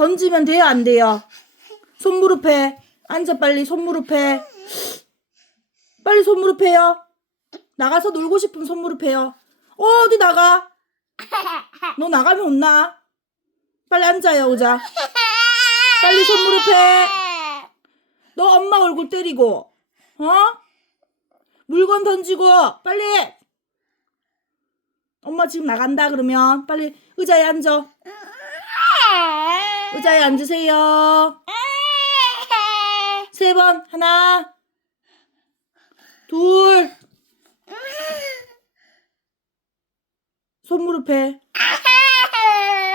던지면 돼요, 안 돼요? 손무릎에. 앉아, 빨리, 손무릎에. 빨리 손무릎해요. 나가서 놀고 싶으면 손무릎해요. 어, 어디 나가? 너 나가면 혼나. 빨리 앉아요, 의자. 빨리 손무릎해. 너 엄마 얼굴 때리고, 어? 물건 던지고, 빨리! 엄마 지금 나간다, 그러면. 빨리 의자에 앉아. 의자에 앉으세요. 세 번. 하나, 둘. 손무릎 해.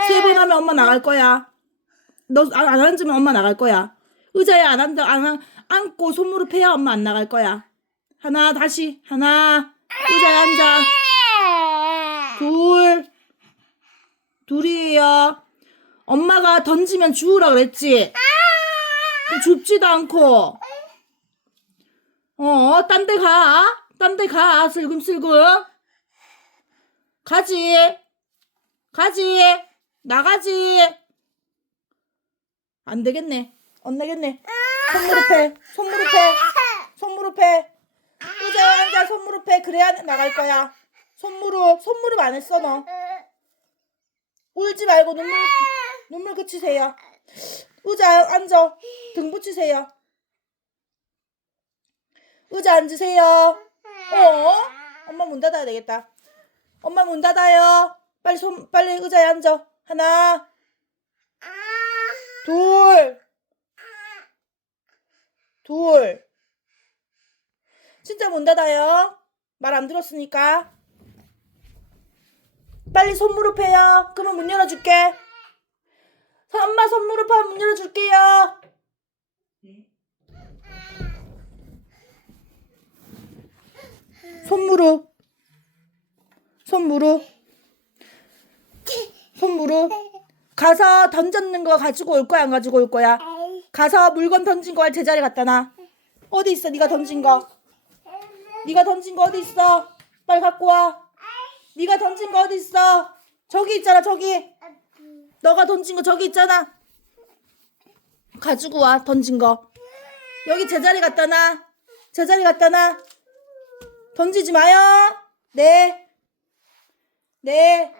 세 번 하면 엄마 나갈 거야. 너 안 앉으면 엄마 나갈 거야. 의자에 안 앉아, 안, 앉- 앉고 손무릎 해야 엄마 안 나갈 거야. 하나, 다시. 하나. 의자에 앉아. 둘. 둘이에요. 엄마가 던지면 주우라 그랬지? 줍지도 않고. 어, 딴 데 가. 딴 데 가. 슬금슬금. 가지. 가지. 나가지. 안 되겠네. 안 되겠네. 손무릎해. 손무릎해. 손무릎해. 의자에 앉아 손무릎해. 그래야 나갈 거야. 손무릎. 손무릎 안 했어 너. 울지 말고 눈물 눈물 그치세요. 의자 앉아. 등 붙이세요. 의자 앉으세요. 어? 엄마 문 닫아야 되겠다. 엄마 문 닫아요. 빨리 손 빨리 의자에 앉아. 하나, 둘, 둘. 진짜 문 닫아요. 말 안 들었으니까. 빨리 손 무릎 해요. 그러면 문 열어줄게. 서- 엄마 손무릎하면 문 열어줄게요. 손무릎. 손무릎. 손무릎. 가서 던졌는 거 가지고 올 거야 안 가지고 올 거야? 가서 물건 던진 거 제자리 갖다 놔. 어디 있어? 네가 던진 거. 네가 던진 거 어디 있어? 빨리 갖고 와. 네가 던진 거 어디 있어? 저기 있잖아 저기. 너가 던진 거 저기 있잖아. 가지고 와 던진 거. 여기 제자리 갖다 놔. 제자리 갖다 놔. 던지지 마요. 네. 네.